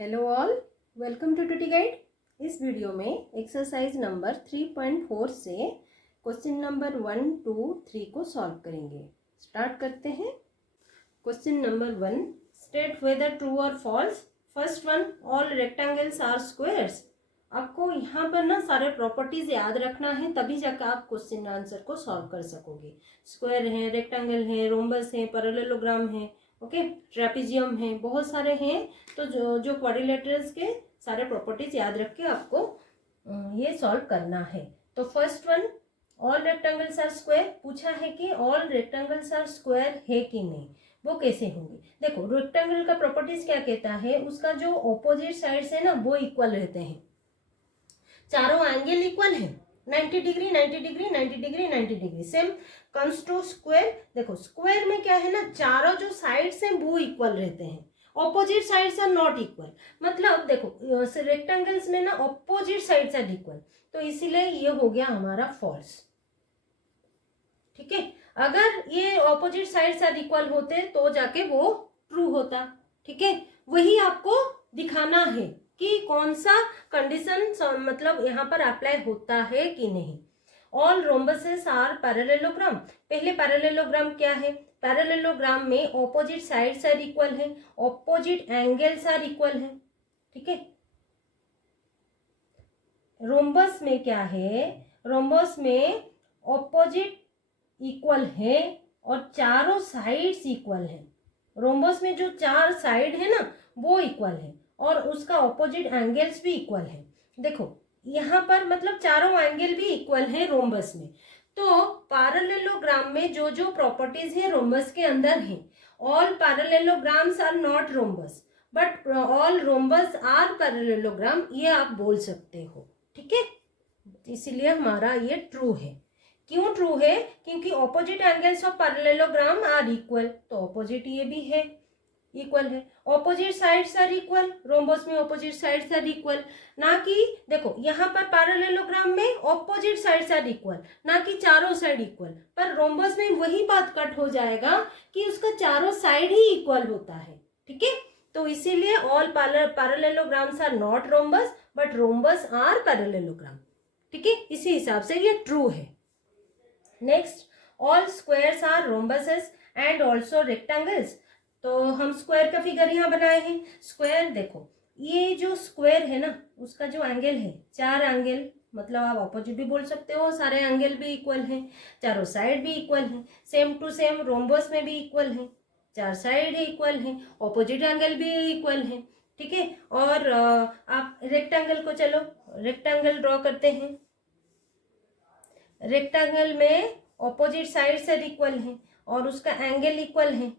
Hello all, welcome to टूटी guide. इस video में एक्सरसाइज नंबर 3.4 से क्वेश्चन नंबर 1, 2, 3 को सॉल्व करेंगे। स्टार्ट करते हैं। Question number 1, state whether true और false. First one, all rectangles are squares. आपको यहाँ पर ना सारे प्रॉपर्टीज याद रखना है, तभी जाकर आप क्वेश्चन आंसर को सॉल्व कर सकोगे। स्क्वायर है, रेक्टेंगल है, रोम्बस है, पैरेललोग्राम है, ओके, ट्रेपेजियम है, बहुत सारे हैं। तो जो क्वाड्रिलेटरल्स के सारे प्रॉपर्टीज याद रख के आपको ये सॉल्व करना है। तो first one, all rectangles are square. पूछा है कि ऑल रेक्टेंगल्स आर स्क्वायर है कि नहीं, वो कैसे होंगे। देखो, रेक्टेंगल का प्रॉपर्टीज क्या कहता है, उसका जो ऑपोजिट साइड्स है ना वो इक्वल रहते हैं, चारों एंगल इक्वल है, 90 degree 90 degree 90 degree 90 degree. Same comes to square. देखो स्क्वायर में क्या है ना, चारों जो साइड्स हैं वो इक्वल रहते हैं, opposite sides are not equal. मतलब देखो रेक्टेंगल्स में ना ऑपोजिट साइड्स आर इक्वल, तो इसीलिए ये हो गया हमारा फॉल्स। ठीक है, अगर ये ऑपोजिट साइड्स आर इक्वल होते तो जाके वो ट्रू होता। ठीक है, वही आपको दिखाना है कि कौन सा कंडीशन मतलब यहाँ पर अप्लाई होता है कि नहीं। All rhombuses are parallelogram. पहले पैरेललोग्राम क्या है, पैरेललोग्राम में ऑपोजिट साइड्स आर इक्वल है, ऑपोजिट एंगल्स आर इक्वल है। ठीक है, रोम्बस में क्या है, रोम्बस में ऑपोजिट इक्वल है और चारों साइड्स इक्वल है। रोम्बस में जो चार साइड है ना वो इक्वल है और उसका ऑपोजिट एंगल्स भी इक्वल है। देखो यहाँ पर मतलब चारों एंगल भी इक्वल है रोम्बस में। तो पैरेललोग्राम में जो जो प्रॉपर्टीज है रोम्बस के अंदर है, all parallelograms are not rhombus but all rhombus are parallelogram, ये आप बोल सकते हो। ठीक है, इसीलिए हमारा ये ट्रू है। क्यों ट्रू है, क्योंकि opposite angles of parallelogram are equal, तो ऑपोजिट ये भी है, इक्वल है। Opposite sides are equal, rhombus में ऑपोजिट साइड्स आर इक्वल, ना कि देखो यहाँ पर पैरेललोग्राम में ऑपोजिट साइड्स आर इक्वल, ना कि चारों साइड इक्वल। पर रोम्बस में वही बात कट हो जाएगा कि उसका चारों साइड ही इक्वल होता है। ठीक है, तो इसीलिए all parallelograms are not rhombus but rhombus are parallelogram. ठीक है, इसी हिसाब से ये ट्रू है। Next, all squares are rhombuses and also rectangles. तो हम स्क्वायर का फिगर यहाँ बनाए हैं। स्क्वायर देखो, ये जो स्क्वायर है ना उसका जो एंगल है, चार एंगल, मतलब आप ऑपोजिट भी बोल सकते हो, सारे एंगल भी इक्वल हैं, चारों साइड भी इक्वल हैं। सेम टू सेम रोम्बस में भी इक्वल है, चार साइड इक्वल हैं, ऑपोजिट एंगल भी इक्वल है। ठीक है, और आप रेक्टेंगल को, चलो रेक्टेंगल ड्रॉ करते हैं। रेक्टेंगल में ऑपोजिट साइड्स आर इक्वल हैं और उसका एंगल इक्वल है।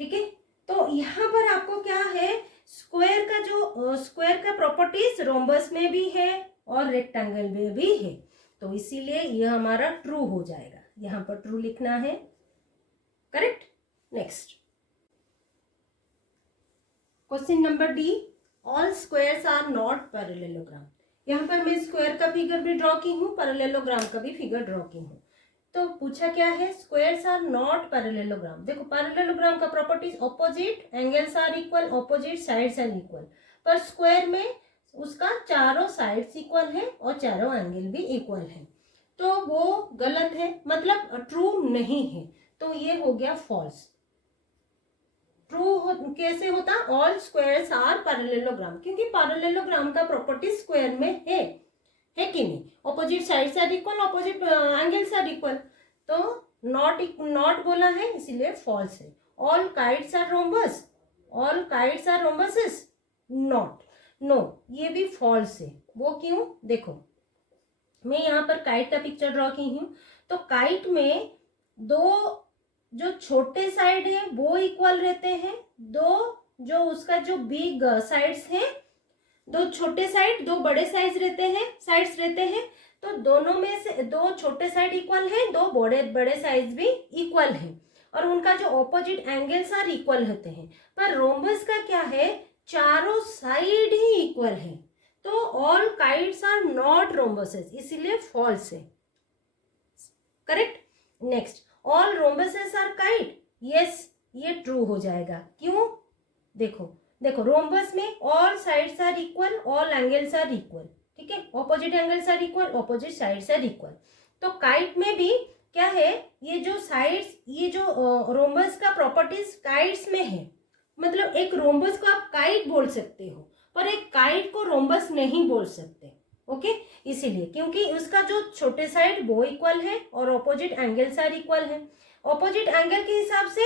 ठीक है, तो यहाँ पर आपको क्या है, स्क्वायर का जो स्क्वायर का प्रॉपर्टीज रोम्बस में भी है और रेक्टेंगल में भी है, तो इसीलिए ये हमारा ट्रू हो जाएगा। यहाँ पर ट्रू लिखना है, correct. Next question number D, all squares are not parallelogram. यहाँ पर मैं स्क्वायर का फिगर भी ड्रॉ की हूँ, पैरेललोग्राम का भी फिगर ड्रॉ की हूँ। तो पूछा क्या है, स्क्वायर्स आर नॉट पैरेललोग्राम। देखो पैरेललोग्राम का properties opposite angles are equal, opposite sides are equal, पर स्क्वायर में उसका चारों साइड्स इक्वल है और चारों एंगल भी इक्वल है, तो वो गलत है, मतलब ट्रू नहीं है। तो ये हो गया फॉल्स। ट्रू कैसे होता, ऑल स्क्वायर्स आर पैरेललोग्राम, क्योंकि पैरेललोग्राम का प्रॉपर्टी स्क्वायर में है कि नहीं, opposite sides are equal, opposite angles are equal, तो नॉट बोला है, इसीलिए फॉल्स है। All kites are rhombus, all kites are rhombuses, not, no, ये भी फॉल्स है। वो क्यों, देखो मैं यहाँ पर काइट का पिक्चर ड्रॉ की हूँ। तो काइट में दो जो छोटे साइड है वो इक्वल रहते हैं, दो जो उसका जो बिग साइड्स है, दो छोटे साइड दो बड़े साइज रहते हैं, साइड्स रहते हैं, तो दोनों में से दो छोटे साइड इक्वल है, दो बड़े बड़े साइज भी इक्वल है, और उनका जो ऑपोजिट एंगल्स आर इक्वल होते हैं। पर रोम्बस का क्या है, चारों साइड ही इक्वल है, तो all kites are not rhombuses, इसीलिए फॉल्स है, correct. Next, all rhombuses are kite, yes, ये ट्रू हो जाएगा। क्यों, देखो देखो रोम्बस में all sides are equal, all angles are equal, ठीक है, opposite angles are equal, opposite sides are equal. तो काइट में भी क्या है, ये जो साइड्स, ये जो रोम्बस का प्रॉपर्टीज काइट्स में है, मतलब एक रोम्बस को आप काइट बोल सकते हो पर एक काइट को रोम्बस नहीं बोल सकते, ओके। इसीलिए क्योंकि उसका जो छोटे साइड वो इक्वल है और ऑपोजिट एंगल्स आर इक्वल है। ऑपोजिट एंगल के हिसाब से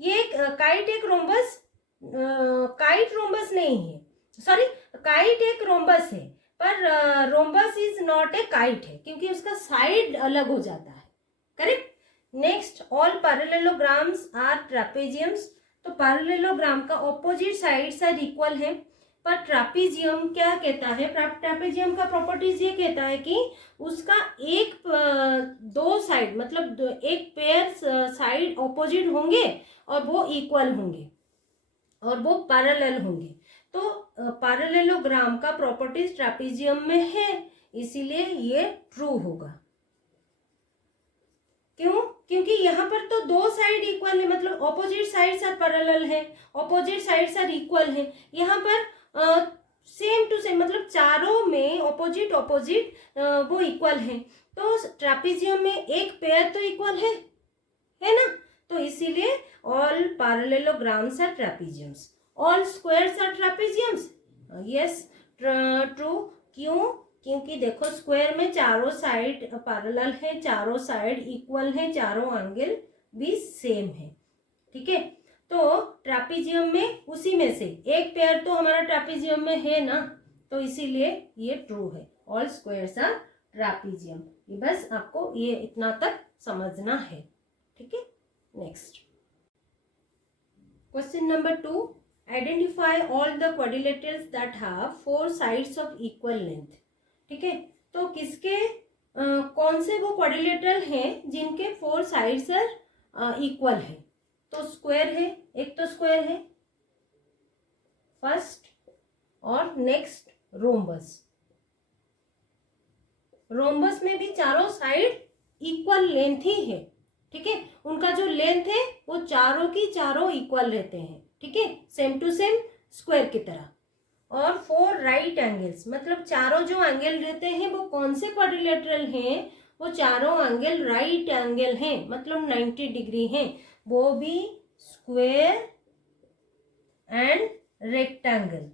ये काइट एक रोम्बस, काइट रोम्बस नहीं है, सॉरी, काइट एक रोम्बस है पर rhombus is not a kite है क्योंकि उसका साइड अलग हो जाता है, correct. Next, all parallelograms are trapeziums. तो पैरेललोग्राम का ऑपोजिट साइड्स आर इक्वल है, पर ट्रापेजियम क्या कहता है, ट्रापेजियम का प्रॉपर्टीज ये कहता है कि उसका एक दो साइड, मतलब एक पेयर साइड ऑपोजिट होंगे और वो इक्वल होंगे और वो पैरेलल होंगे। तो पैरेललोग्राम का प्रॉपर्टीज ट्रापेजियम में है, इसीलिए ये ट्रू होगा। क्यों? क्योंकि यहाँ पर तो दो साइड इक्वल है, मतलब ऑपोजिट साइड्स आर पैरेलल है, ऑपोजिट साइड्स आर इक्वल है। यहाँ पर सेम टू सेम, मतलब चारों में ऑपोजिट ऑपोजिट वो इक्वल है। तो ट्रापेजियम में एक पेयर तो इक्वल है ना। तो इसीलिए all parallelograms are trapeziums, all squares are trapeziums, yes true. क्यों? क्योंकि देखो स्क्वायर में चारों साइड पैरेलल है, चारों साइड इक्वल है, चारों एंगल भी सेम है, ठीक है। तो ट्रापेजियम में उसी में से एक पेयर तो हमारा ट्रापेजियम में है ना, तो इसीलिए ये ट्रू है, ऑल स्क्वायर्स आर ट्रापेजियम। ये बस आपको ये इतना तक समझना है, ठीक है। Next question number 2, identify all the quadrilaterals that have 4 sides of equal length, ठीक है। तो किसके कौन से वो क्वाड्रिलेटरल हैं जिनके 4 साइड्स आर इक्वल है। तो स्क्वायर है, एक तो स्क्वायर है फर्स्ट, और नेक्स्ट रोम्बस। रोम्बस में भी चारों साइड इक्वल लेंथ ही है, ठीक है। उनका जो लेंथ है वो चारों की चारों इक्वल रहते हैं, ठीक है, सेम टू सेम स्क्वायर की तरह। और 4 राइट एंगल्स, मतलब चारों जो एंगल रहते हैं वो कौन से क्वाड्रिलेटरल हैं, वो चारों एंगल राइट एंगल हैं, मतलब 90 डिग्री हैं, वो भी स्क्वायर एंड रेक्टेंगल।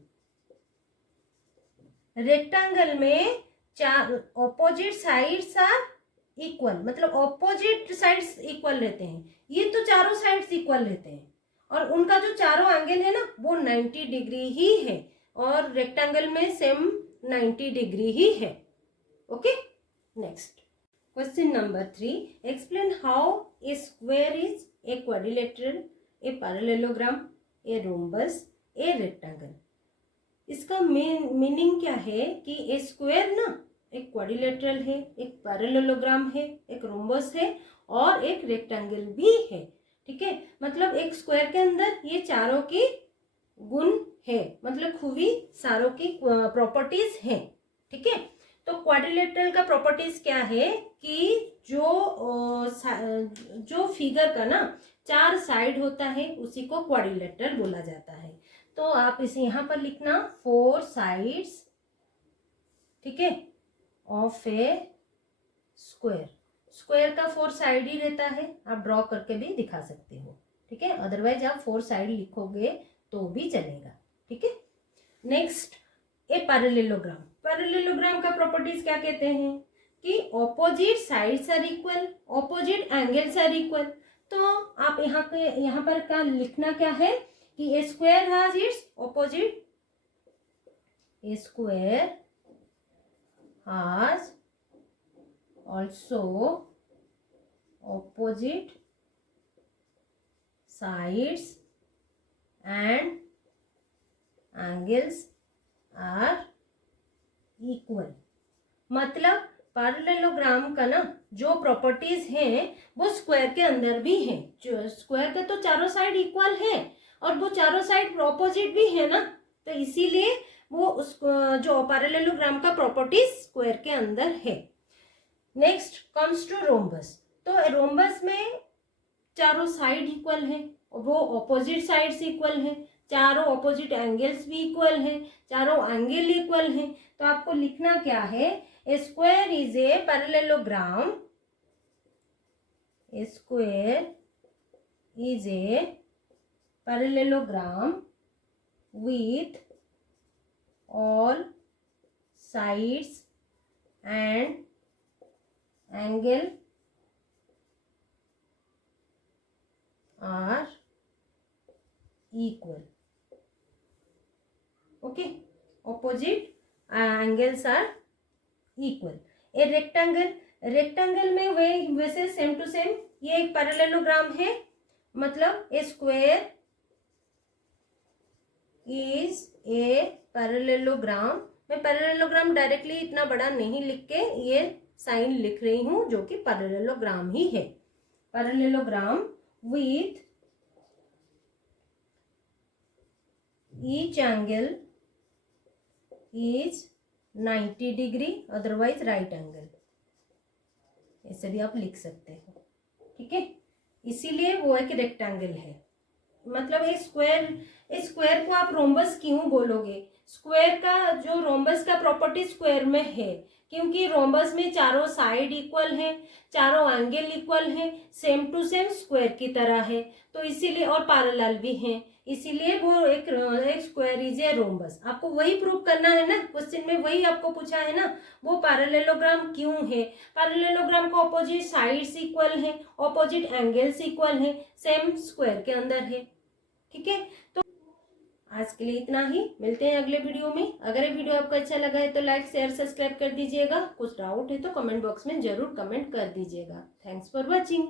रेक्टेंगल में चार ऑपोजिट साइड्स आर इक्वल, मतलब ऑपोजिट साइड्स इक्वल रहते हैं। ये तो चारों साइड्स इक्वल रहते हैं और उनका जो चारों एंगल है ना वो 90 डिग्री ही है, और रेक्टेंगल में सेम 90 डिग्री ही है, okay. Next question number 3, explain how a square is a quadrilateral, A parallelogram, a rhombus, a rectangle. इसका मीनिंग क्या है कि ए स्क्वायर ना एक क्वाड्रिलेटरल है, एक पैरेललोग्राम है, एक रोम्बस है और एक रेक्टेंगल भी है, ठीक है। मतलब एक स्क्वायर के अंदर ये चारों की गुण है, मतलब खूबी सारों की प्रॉपर्टीज हैं, ठीक है। तो क्वाड्रिलेटरल का प्रॉपर्टीज क्या है कि जो फिगर का ना 4 साइड होता है उसी को क्वाड्रिलेटरल बोला जाता है। तो आप इसे यहाँ पर लिखना 4 साइड्स, ठीक है, ऑफ ए स्क्वायर। स्क्वायर का 4 साइड ही रहता है, आप ड्रॉ करके भी दिखा सकते हो, ठीक है, अदरवाइज आप 4 साइड लिखोगे तो भी चलेगा, ठीक है। Next, a parallelogram. पैरेललोग्राम का प्रॉपर्टीज क्या कहते हैं कि opposite sides are equal, opposite angles are equal. तो आप यहाँ पर क्या लिखना क्या है कि a square has its opposite, a square has also opposite sides and angles are equal। मतलब पैरेललोग्राम का ना जो प्रॉपर्टीज हैं वो स्क्वायर के अंदर भी हैं। जो स्क्वायर के तो चारों साइड इक्वल है और वो चारों साइड ऑपोजिट भी है ना, तो इसीलिए वो उस जो पैरेललोग्राम का प्रॉपर्टीज स्क्वायर के अंदर है। Next comes to rhombus. तो रोम्बस में चारों साइड इक्वल है और वो ऑपोजिट साइड्स इक्वल है, चारों ऑपोजिट एंगल्स भी इक्वल हैं, चारों एंगल इक्वल हैं। तो आपको लिखना क्या है, a square is a parallelogram, a square is a parallelogram with all sides and angle are equal. Okay, opposite angles are equal. A rectangle, rectangle में वैसे सेम टू सेम ये एक पैरेललोग्राम है, मतलब ए स्क्वायर इज ए पैरेललोग्राम। मैं parallelogram directly इतना बड़ा नहीं लिख के ये साइन लिख रही हूं जो कि पैरेललोग्राम ही है। Parallelogram with each angle is 90 degree, otherwise right angle, ऐसे भी आप लिख सकते हो। ठीक है, इसीलिए वो एक रेक्टेंगल है। मतलब इस स्क्वायर को आप रोम्बस क्यों बोलोगे? स्क्वायर का जो रोम्बस का प्रॉपर्टी स्क्वायर में है, क्योंकि रोम्बस में चारों साइड इक्वल हैं, चारों एंगल इक्वल हैं, सेम टू सेम स्क्वायर की तरह है, तो इसीलिए, और पैरेलल भी हैं, इसीलिए वो एक स्क्वायर इज ए रोम्बस। आपको वही प्रूव करना है ना, क्वेश्चन में वही आपको पूछा है ना, वो पैरेललोग्राम क्यों है। पैरेललोग्राम को ऑपोजिट साइड्स इक्वल हैं, ऑपोजिट एंगल्स इक्वल हैं, सेम स्क्वायर के अंदर है। ठीक है, तो आज के लिए इतना ही, मिलते हैं अगले वीडियो में। अगर ये वीडियो आपको अच्छा लगा है तो लाइक शेयर सब्सक्राइब कर दीजिएगा। कुछ डाउट है तो कमेंट बॉक्स में जरूर कमेंट कर दीजिएगा। Thanks for watching.